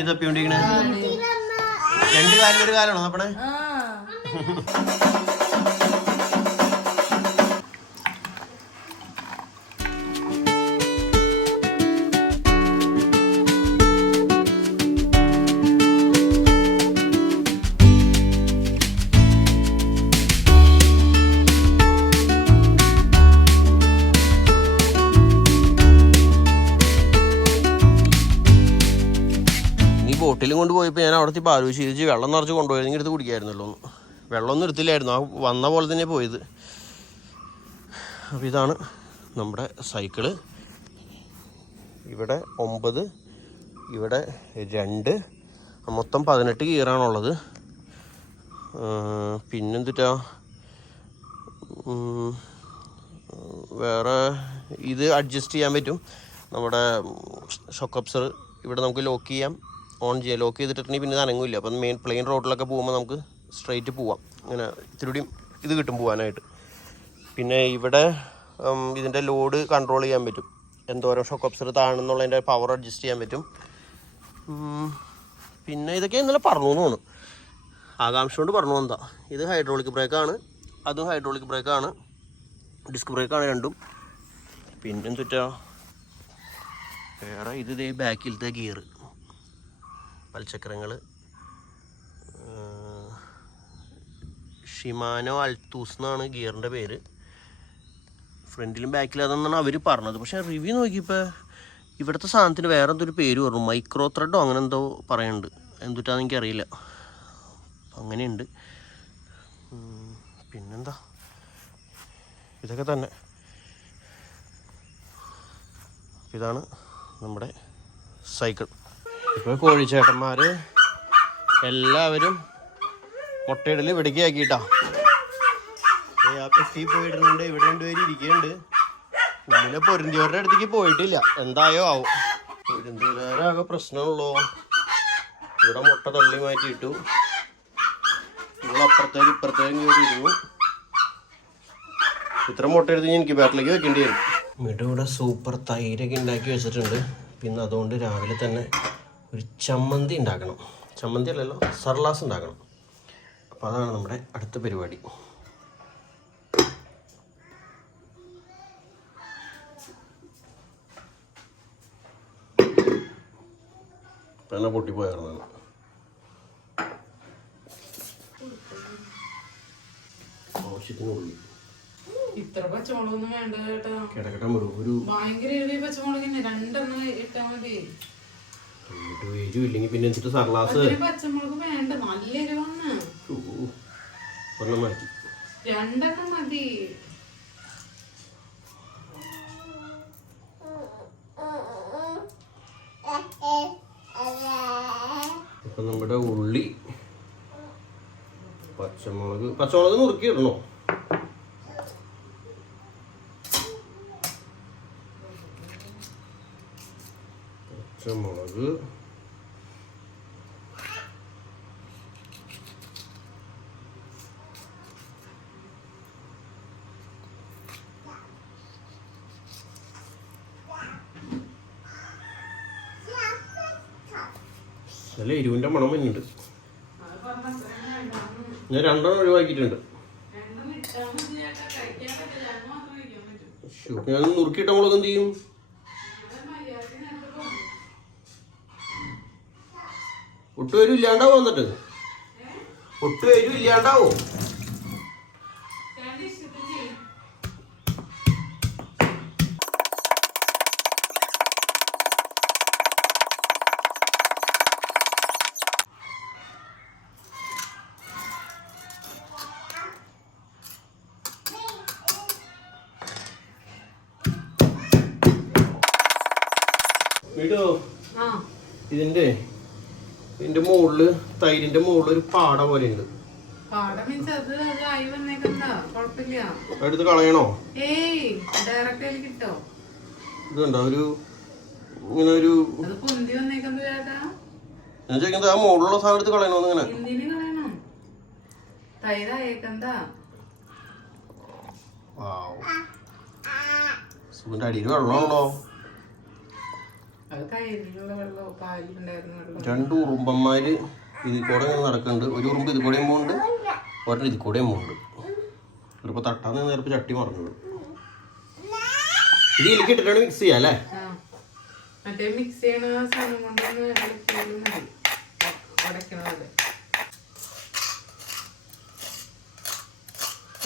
YouTube തപ്പിക്കൊണ്ടിരിക്കണേ? 2 കാലിൽ 1 കാലാണോ തപ്പണേ? ബോട്ടിലും കൊണ്ട് പോയപ്പോൾ ഞാൻ അവിടുത്തെ ആലോചിച്ച് വെള്ളം നിറച്ച് കൊണ്ടുപോയിരുന്നെങ്കിൽ എടുത്ത് കുടിക്കായിരുന്നല്ലോ. വെള്ളമൊന്നും എടുത്തില്ലായിരുന്നു, ആ വന്ന പോലെ തന്നെ പോയത്. അപ്പോൾ ഇതാണ് നമ്മുടെ സൈക്കിള്. ഇവിടെ 9, ഇവിടെ 2, മൊത്തം 18 ഗിയറാണുള്ളത്. പിന്നെന്തിട്ടാ വേറെ ഇത് അഡ്ജസ്റ്റ് ചെയ്യാൻ പറ്റും. നമ്മുടെ ഷോക്ക് അബ്സർ ഇവിടെ നമുക്ക് ലോക്ക് ചെയ്യാം, ഓൺ ചെയ്യാം. ലോക്ക് ചെയ്തിട്ടുണ്ടെങ്കിൽ പിന്നെ ഇത് അനങ്ങില്ല. അപ്പം മെയിൻ പ്ലെയിൻ റോഡിലൊക്കെ പോകുമ്പോൾ നമുക്ക് സ്ട്രെയിറ്റ് പോവാം. ഇങ്ങനെ ഇത്തിരി ഇത് കിട്ടും പോകാനായിട്ട്. പിന്നെ ഇവിടെ ഇതിൻ്റെ ലോഡ് കൺട്രോൾ ചെയ്യാൻ പറ്റും. എന്തോരം ഷോക്ക് അബ്സർ താണെന്നുള്ളതിൻ്റെ പവർ അഡ്ജസ്റ്റ് ചെയ്യാൻ പറ്റും. പിന്നെ ഇതൊക്കെ ഇന്നലെ പറഞ്ഞു എന്ന് തോന്നുന്നു, ആകാംക്ഷ കൊണ്ട് പറഞ്ഞു എന്താ. ഇത് ഹൈഡ്രോളിക് ബ്രേക്കാണ്, അതും ഹൈഡ്രോളിക് ബ്രേക്കാണ്, ഡിസ്ക് ബ്രേക്കാണ് രണ്ടും. പിന്നെന്തുറ്റാ വേറെ ഇത് ബാക്കിലത്തെ ഗിയർ, പൽചക്രങ്ങൾ, ഷിമാനോ അൾത്തൂസ് എന്നാണ് ഗിയറിൻ്റെ പേര്. ഫ്രണ്ടിലും ബാക്കിലും അതെന്നാണ് അവർ പറഞ്ഞത്. പക്ഷേ റിവ്യൂ നോക്കിയപ്പോൾ ഇവിടുത്തെ സാധനത്തിന് വേറെ എന്തൊരു പേര് പറഞ്ഞു, മൈക്രോ ത്രെഡോ അങ്ങനെ എന്തോ പറയുന്നുണ്ട്. എന്തുട്ടാന്ന് എനിക്കറിയില്ല. അങ്ങനെയുണ്ട്. പിന്നെന്താ ഇതൊക്കെ തന്നെ. ഇതാണ് നമ്മുടെ സൈക്കിൾ. ഇപ്പോൾ കോഴിച്ചേട്ടന്മാർ എല്ലാവരും മുട്ടയിടൽ ഇവിടേക്ക് ആക്കിയിട്ടാ. ആ പെട്ടി പോയിടുന്നുണ്ട്. ഇവിടെ 2 പേര് ഇരിക്കുന്നുണ്ട്. ഉള്ളിലെ പൊരിഞ്ചോരുടെ അടുത്തേക്ക് പോയിട്ടില്ല, എന്തായോ ആവും. പൊരിഞ്ചോരാകെ പ്രശ്നമുള്ളൂ. ഇവിടെ മുട്ട തള്ളി മാറ്റിയിട്ടു. ഇവിടെ അപ്പുറത്തേക്ക് ഇപ്പുറത്തേക്കും കയറി ഇരുന്നു. ഇത്ര മുട്ട എടുത്ത് എനിക്ക് ബാറ്റിലേക്ക് വെക്കേണ്ടി വരും. ഇവിടെ സൂപ്പർ തൈരൊക്കെ ഉണ്ടാക്കി വെച്ചിട്ടുണ്ട്. പിന്നെ അതുകൊണ്ട് രാവിലെ തന്നെ ഒരു ചമ്മന്തി ഉണ്ടാക്കണം. ചമ്മന്തി അല്ലല്ലോ, സർലാസ് ഉണ്ടാക്കണം. അപ്പോൾ അതാണ് നമ്മുടെ അടുത്ത പരിപാടി. പിന്നെ പൊട്ടിപ്പോയായിരുന്നു. ആവശ്യത്തിനുള്ളിൽ ഇത്ര പച്ചമുളകൊന്നും വേണ്ട കേട്ടോ. കിടക്കട്ടെ ഒരു ഭയങ്കര പച്ചമുളകിന് 2 ഇട്ടാ മതി. ഇല്ലെങ്കിൽ പിന്നെ എന്നിട്ട് സർലാസ് പച്ചമുളക് വേണ്ട, നല്ല എരിവാണ്. മാറ്റി 2 മതി. ഇപ്പൊ നമ്മുടെ ഉള്ളി, പച്ചമുളക് നുറുക്കിയിടണോ? പച്ചമുളക്, നല്ല എരിവിൻ്റെ മണം വന്നിട്ടുണ്ട്. ഞാൻ 2 ഒഴിവാക്കിയിട്ടുണ്ട്. ഞാൻ നുറുക്കിയിട്ട മുളക് എന്ത് ചെയ്യും? ഒട്ടും എരിവ് ഇല്ലാണ്ടാവും. എന്നിട്ട് ഒട്ടും എരിവ് ഇല്ലാണ്ടാവും. ഇതിന്റെ മുകളില് തൈരിന്റെ മുകളിൽ ഒരു പാട പോലെ ഉണ്ട്. എടുത്ത് കളയണോ? ഇതുണ്ടോ ഒരു ഇങ്ങനെ ഒരു ഞാൻ ചോദിക്കുന്നത്, ആ മുകളിലുള്ള സാധനം എടുത്ത് കളയണോന്ന്. ഇങ്ങനെ സുഖിന്റെ അടിയിൽ വെള്ളമാണോ? അത് കയ്യിലുള്ള വെള്ളം പാലിലുണ്ടായിരുന്ന വെള്ളം. 2 ഉറുമ്പന്മാര് ഇതിൽ കൂടെ ഇങ്ങനെ നടക്കുന്നുണ്ട്. ഒരു ഉറുമ്പ് ഇത് കൂടെയും പോകുന്നുണ്ട്, ഒരെണ്ണം ഇത് കൂടെയും പോകുന്നുണ്ട്. ചിലപ്പോൾ തട്ടാന്ന് നേരത്തെ ചട്ടി മറന്നു. ഇത് ഇതിലേക്ക് ഇട്ടിട്ടാണ് മിക്സ് ചെയ്യാം അല്ലേ? മറ്റേ മിക്സ് ചെയ്യണ സാധനം കൊണ്ടൊന്ന് ഇളക്കിയാലും മതി, ഉടയ്ക്കണത്.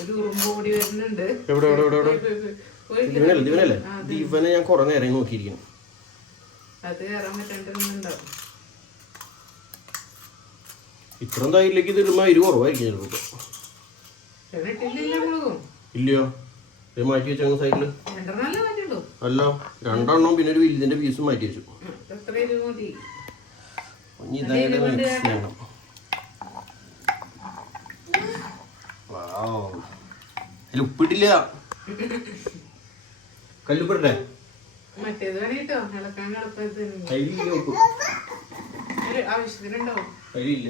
ഒരു ഉറുമ്പ് ഓടി വരുന്നുണ്ട്. ഇവനെ ഞാൻ കുറെ നേരം നോക്കിയിരിക്കുന്നു. അത് കയറാൻ പറ്റാണ്ടുണ്ടാവും. ഇത്രയും തൈരിലേക്ക് ഇത് ഇടുമ്പോ 20 കുറവായിരിക്കും ചിലപ്പോ. ഇല്ലയോ? ഇത് മാറ്റി വെച്ചാൽ സൈഡില് അല്ല 2 എണ്ണം പിന്നെ ഒരു വലുതിന്റെ പീസും മാറ്റി വെച്ചു. ഇതായിട്ട് മിക്സ് ചെയ്യണം. അതിൽ ഉപ്പിട്ടില്ല. കല്ലുപ്പിട്ടെ മറ്റേത് വേണേട്ടോ ഇളക്കാൻ ആവശ്യത്തിനുണ്ടാവും. അതിലില്ല.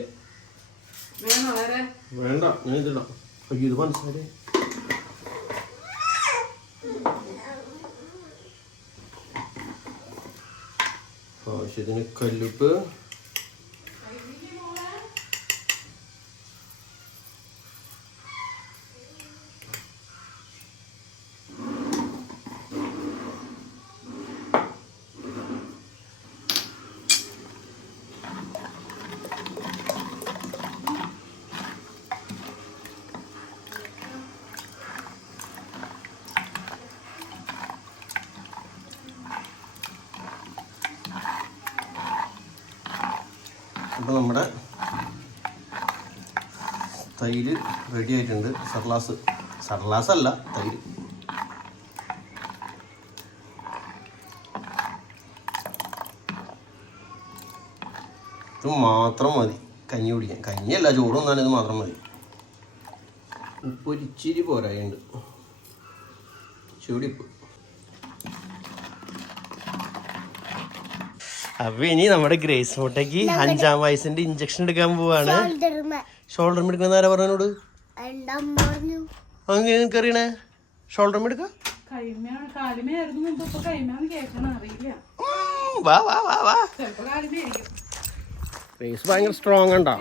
വേണോ വേറെ? വേണ്ട, ഞാൻ ഇതിടാം. അയ്യോ ഇത് മനസ്സിലായി. ആവശ്യത്തിന് കല്ലുപ്പ്, അപ്പോൾ നമ്മുടെ തൈര് റെഡി ആയിട്ടുണ്ട്. സർലാസ് അല്ല തൈര്. ഇത് മാത്രം മതി കഞ്ഞി കുടിക്കാൻ. കഞ്ഞിയല്ല, ചോറ് തിന്നാൻ ഇത് മാത്രം മതി. ഉപ്പ് ഒരിച്ചിരി പോരായുണ്ട്, ചൂടിപ്പ്. അപ്പൊ ഇനി നമ്മുടെ ഗ്രേസ് മോട്ടയ്ക്ക് 5ാം വയസ്സിന്റെ ഇഞ്ചക്ഷൻ എടുക്കാൻ പോവാണ്. ഷോൾഡർ എടുക്കുന്ന ആരാ പറഞ്ഞോട്? അങ്ങനെ നിനക്കറിയണേ? ഷോൾഡർ എടുക്ക. വാ വാ വാ വാ. ഗ്രേസ് ഭയങ്കര സ്ട്രോങ് ഉണ്ടാ.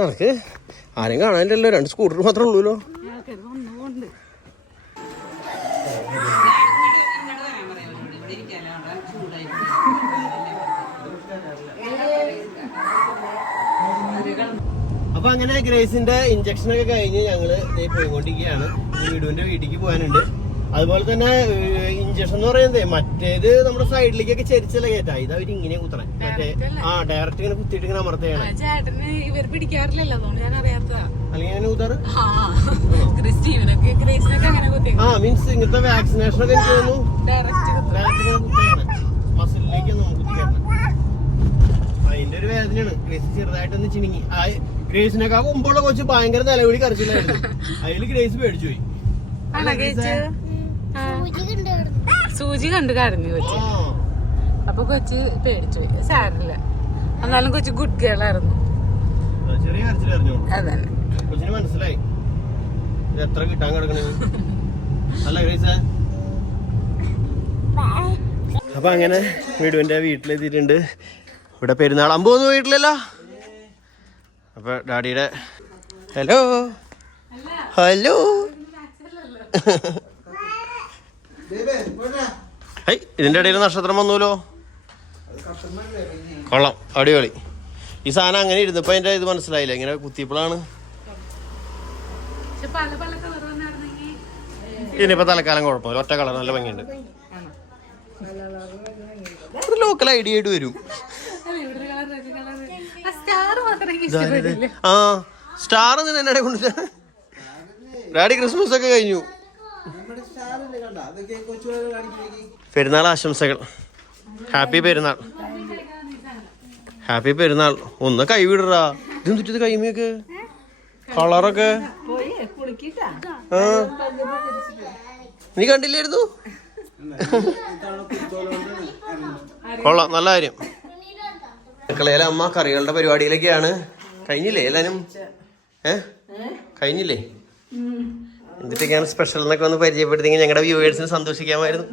നടക്ക്. ആരും കാണാനില്ലല്ലോ, 2 സ്കൂട്ടർ മാത്രമേ ഉള്ളൂല്ലോ. അപ്പൊ അങ്ങനെ ഗ്രേസിന്റെ ഇഞ്ചക്ഷൻ ഒക്കെ കഴിഞ്ഞ് ഞങ്ങള് പോയിക്കൊണ്ടിരിക്കുകയാണ്. വീടുവിന്റെ വീട്ടിലേക്ക് പോകാനുണ്ട്. അതുപോലെ തന്നെ ഇഞ്ചക്ഷൻ എന്ന് പറയുന്നത് മറ്റേത് നമ്മുടെ സൈഡിലേക്കൊക്കെ ചെരിച്ചല്ല കയറ്റാ. ഇത് അവര് ഇങ്ങനെ കുത്തണേ, മറ്റേ ഡയറക്റ്റ് ഇങ്ങനെ കുത്തിയിട്ട് ഇങ്ങനെ അമർത്തുകയാണ്. അല്ലെങ്കിൽ അങ്ങനെ കുത്താറ്. മീൻസ് ഇങ്ങനത്തെ വാക്സിനേഷൻ ഒക്കെ എനിക്ക് തോന്നുന്നു മസിലിലേക്ക് കുത്തിക്കയറണം. അതിന്റെ ഒരു വേദനയാണ്. ഗ്രേസ് ചെറുതായിട്ടൊന്ന് ചിണുങ്ങി. ഗ്രേസിനൊക്കെ മുമ്പുള്ള കൊച്ച് ഭയങ്കര നിലവിളി കരച്ചില്ലായിരുന്നു. അതിൽ ഗ്രേസ് പേടിച്ചു പോയി. സൂചി കണ്ടു കരഞ്ഞു കൊച്ച്. അപ്പൊ കൊച്ച് പേടിച്ചു പോയി. സാരില്ല, എന്നാലും കൊച്ച് ഗുഡ് ഗേൾ ആയിരുന്നു. ചെറിയ കരച്ചിലായിരുന്നു. അതന്നെ കൊച്ചിന് മനസ്സിലായി എത്ര കിട്ടാൻ കിടക്കണേ. അല്ല ഗ്രേസ്. അപ്പൊ അങ്ങനെ വീടുവിന്റെ വീട്ടിലെത്തിയിട്ടുണ്ട്. ഇവിടെ പെരുന്നാൾ അമ്പൊന്നും പോയിട്ടില്ലല്ലോ. അപ്പൊ ഡാഡിയുടെ ഹലോ ഇതിന്റെ ഇടയിൽ നക്ഷത്രം വന്നൂലോ. കൊള്ളാം, അടിപൊളി. ഈ സാധനം അങ്ങനെ ഇരുന്നപ്പോ അതിന്റെ ഇത് മനസ്സിലായില്ല, ഇങ്ങനെ കുത്തിയപ്പോഴാണ്. ഇനിയിപ്പോ തലക്കാലം കുഴപ്പമില്ല, ഒറ്റ കളർ നല്ല ഭംഗിയുണ്ട്. ലോക്കൽ ഐഡിയ ആയിട്ട് വരും. ആ സ്റ്റാർ എന്നടെ കൊണ്ടില്ല. ഡാഡി ക്രിസ്മസ് ഒക്കെ കഴിഞ്ഞു. പെരുന്നാൾ ആശംസകൾ. ഹാപ്പി പെരുന്നാൾ. ഹാപ്പി പെരുന്നാൾ. ഒന്ന് കൈ വിടറാ. ഇതും തുറ്റത് കൈമയൊക്കെ കളറൊക്കെ. നീ കണ്ടില്ലായിരുന്നു? കൊള്ളാം, നല്ല കാര്യം. അടുക്കളയിലെ അമ്മ കറികളുടെ പരിപാടിയിലൊക്കെയാണ്. കഴിഞ്ഞില്ലേ എല്ലാരും? കഴിഞ്ഞില്ലേ? എന്തിട്ടൊക്കെയാണ് സ്പെഷ്യൽ എന്നൊക്കെ ഒന്ന് പരിചയപ്പെടുത്തിയെങ്കിൽ ഞങ്ങളുടെ വ്യൂവേഴ്സിന് സന്തോഷിക്കാമായിരുന്നു.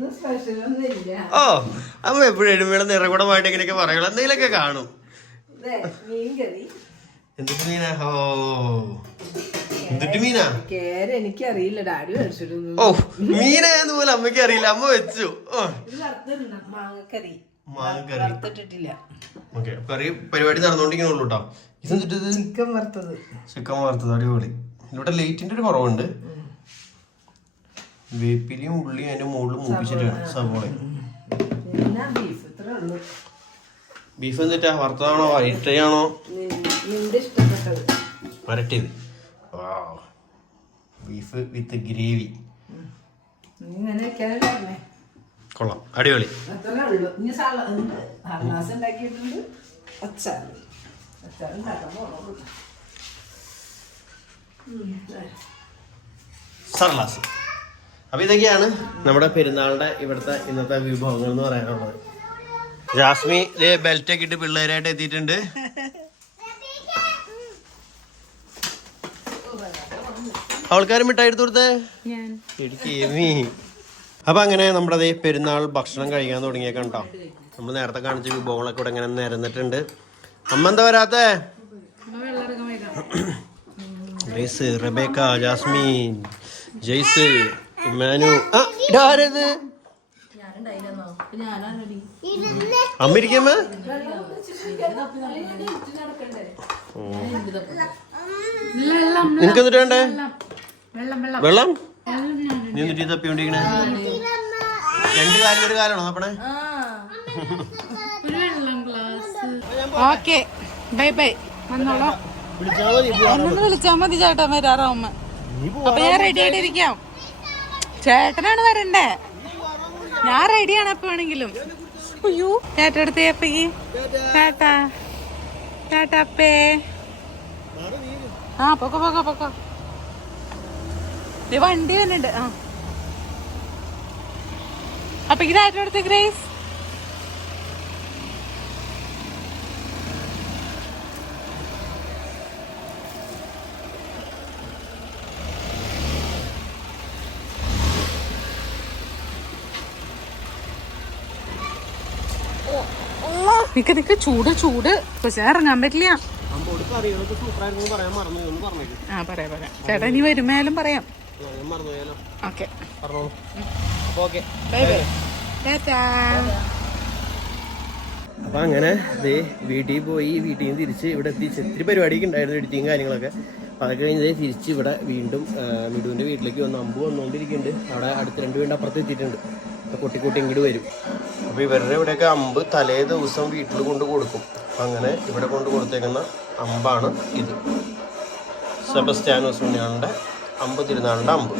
ഓ അമ്മ എപ്പോഴും എഴുമേള നിറകുടമായിട്ട് ഇങ്ങനെയൊക്കെ പറയുള്ളൂ, എന്തെങ്കിലുമൊക്കെ കാണും. എന്തിട്ട് മീനാ? ഓ എന്തിട്ട് മീനാ? എനിക്കറിയില്ല, ഡാഡി മേടിച്ചിരുന്നു. ഓ മീനായെന്ന് പോലും അമ്മയ്ക്ക് അറിയില്ല, അമ്മ വെച്ചു. മാങ്ങക്കറി മാങ്ങക്കറി. ഓക്കെ, കറി പരിപാടി നടന്നുകൊണ്ടിരിക്കുന്നുള്ളൂ കേട്ടോ. ഇതെന്തിട്ട്? ചിക്കൻ വറുത്തത്. ചിക്കൻ വറുത്തത്, അടിപൊളി. ഇവിടെ ലൈറ്റിന്റെ ഒരു കുറവുണ്ട്. വേപ്പിലിയും ഉള്ളിയും അതിന്റെ മുകളിൽ മൂപ്പിച്ചിട്ടാണ് സവോള. ബീഫ് എന്തിട്ടാ? വറുത്തതാണോ വരട്ടിയാണോ? വരട്ടിയത്. Beef with gravy. കൊള്ളാം, അടിപൊളി. സർലാസ്. അപ്പൊ ഇതൊക്കെയാണ് നമ്മുടെ പെരുന്നാളിന്റെ ഇവിടുത്തെ ഇന്നത്തെ വിഭവങ്ങൾ എന്ന് പറയാനുള്ളത്. ജാസ്മി ബെൽറ്റ് ഒക്കെ ഇട്ട് പിള്ളേരായിട്ട് എത്തിയിട്ടുണ്ട്. ആൾക്കാർ മിഠായി എടുത്തു കൊടുത്തേ. അപ്പൊ അങ്ങനെ നമ്മുടെ പെരുന്നാൾ ഭക്ഷണം കഴിക്കാൻ തുടങ്ങിയേക്കാം കേട്ടോ. നമ്മൾ നേരത്തെ കാണിച്ച വിഭവങ്ങളൊക്കെ ഇവിടെ ഇങ്ങനെ നിരന്നിട്ടുണ്ട്. അമ്മ എന്താ വരാത്തേ? ഗ്രേസ്, റബേക്ക, ജാസ്മിൻ, ജയ്സ്, ഇമാനു. ഇതാരത്? അമ്മ ഇരിക്കമ്മ. നിനക്ക് എന്നിട്ട് വേണ്ടേ വെള്ളം? നീ എന്നിട്ട് തപ്പിക്കൊണ്ടിരിക്കണേ? രണ്ട് കാര്യം ഒരു കാലാണോ നോക്കണേ? Okay, bye bye. വന്നോളോ, വിളിച്ചാ മതി ചേട്ടാ വരാറാവുമ്പ. അപ്പൊ ഞാൻ റെഡി ആയിട്ടിരിക്കാം. ചേട്ടനാണ് വരണ്ടേ, ഞാൻ റെഡിയാണ് എപ്പോ വേണെങ്കിലും. അയ്യോ ചേട്ട എടുത്തേ അപ്പക്ക്. ചേട്ടാ ചേട്ടാ അപ്പേ. ആ പൊക്കോ പൊക്കോ പൊക്കോ. വണ്ടി വന്നിണ്ട്. ആ അപ്പക്ക് ചേട്ട എടുത്തേ ഗ്രേസ്. നിക്ക് നിക്ക്, ചൂട് ചൂട്, പക്ഷെ ഇറങ്ങാൻ പറ്റില്ല. ആ പറയാം പറയാം ചേട്ടാ, ഇനി വരുമ്പോഴും പറയാം. Okay bye bye. അപ്പൊ അങ്ങനെ വീട്ടിൽ പോയി, വീട്ടിൽ നിന്ന് തിരിച്ച് ഇവിടെ എത്തിച്ച് ഇത്തിരി പരിപാടിയൊക്കെ ഉണ്ടായിരുന്നു, എഡിറ്റിങ് കാര്യങ്ങളൊക്കെ. അപ്പൊ അതൊക്കെ കഴിഞ്ഞ് തിരിച്ച് ഇവിടെ വീണ്ടും മിടുവിന്റെ വീട്ടിലേക്ക് വന്ന് അമ്പു വന്നുകൊണ്ടിരിക്കുന്നുണ്ട്. അവിടെ അടുത്ത് 2 വീടിന്റെ അപ്പുറത്ത് എത്തിയിട്ടുണ്ട്. കൊട്ടിക്കൂട്ടി ഇങ്ങോട്ട് വരും. അപ്പോൾ ഇവരുടെ ഇവിടെയൊക്കെ അമ്പ് തലേ ദിവസം വീട്ടിൽ കൊണ്ട് കൊടുക്കും. അപ്പം അങ്ങനെ ഇവിടെ കൊണ്ട് കൊടുത്തേക്കുന്ന അമ്പാണ് ഇത്. സെബസ്ത്യാനോസ് പുണ്യാളൻ്റെ അമ്പ് തിരുനാളിൻ്റെ അമ്പ്.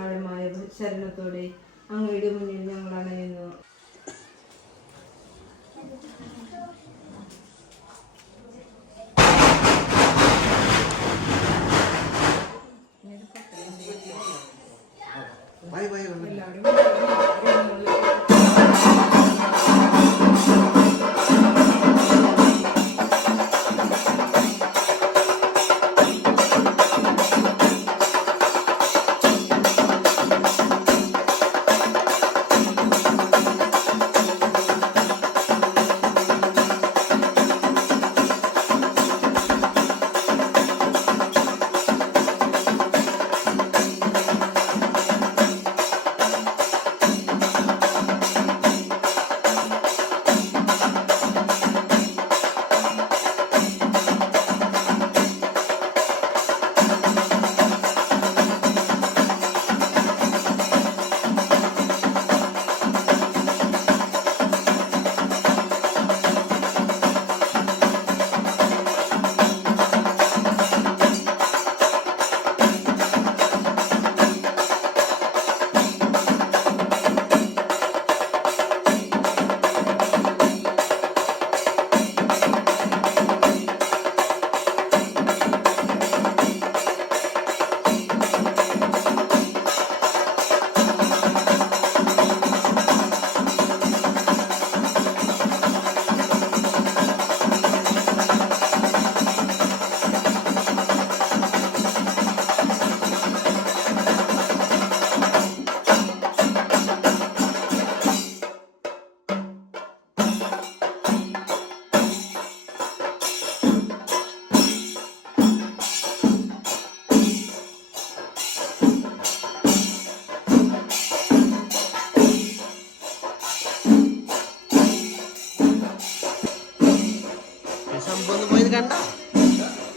ആഴമായ ശരണത്തോടെ അങ്ങയുടെ മുന്നിൽ ഞങ്ങൾ അണയുന്നു.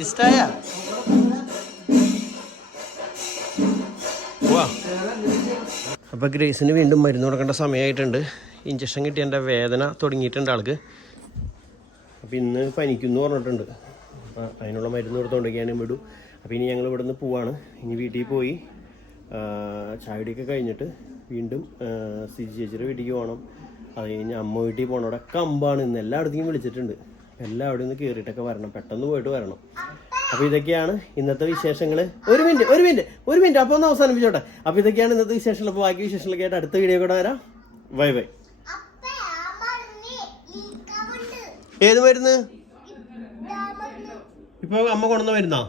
ഇഷ്ടായ അപ്പോൾ ഗ്രേസിന് വീണ്ടും മരുന്ന് കൊടുക്കേണ്ട സമയമായിട്ടുണ്ട്. ഇഞ്ചക്ഷൻ കിട്ടിയതിൻ്റെ വേദന തുടങ്ങിയിട്ടുണ്ട് ആൾക്ക്. അപ്പോൾ ഇന്ന് പനിക്കുന്നു പറഞ്ഞിട്ടുണ്ട്. അപ്പോൾ അതിനുള്ള മരുന്ന് കൊടുത്തുകൊണ്ടിരിക്കാനും വിടും. അപ്പോൾ ഇനി ഞങ്ങൾ ഇവിടെ നിന്ന് പോവാണ്. ഇനി വീട്ടിൽ പോയി ചായടിയൊക്കെ കഴിഞ്ഞിട്ട് വീണ്ടും സിജി ചേച്ചിയുടെ വീട്ടിലേക്ക് പോകണം. അത് കഴിഞ്ഞ് അമ്മ വീട്ടിൽ പോകണം. അവിടെ കമ്പാണ് ഇന്ന് എല്ലായിടത്തേക്കും വിളിച്ചിട്ടുണ്ട്. എല്ലാവിടെയും ഒന്ന് കയറിയിട്ടൊക്കെ വരണം, പെട്ടെന്ന് പോയിട്ട് വരണം. അപ്പോൾ ഇതൊക്കെയാണ് ഇന്നത്തെ വിശേഷങ്ങൾ. ഒരു മിനിറ്റ് അപ്പോൾ ഒന്ന് അവസാനിപ്പിച്ചോട്ടെ. അപ്പോൾ ഇതൊക്കെയാണ് ഇന്നത്തെ വിശേഷങ്ങൾ. അപ്പോൾ ബാക്കി വിശേഷങ്ങളൊക്കെ ആയിട്ട് അടുത്ത വീഡിയോ കൂടെ വരാം. ബൈ. ഏത് മരുന്ന്? ഇപ്പൊ അമ്മ കൊണ്ടുവന്ന മരുന്നാ?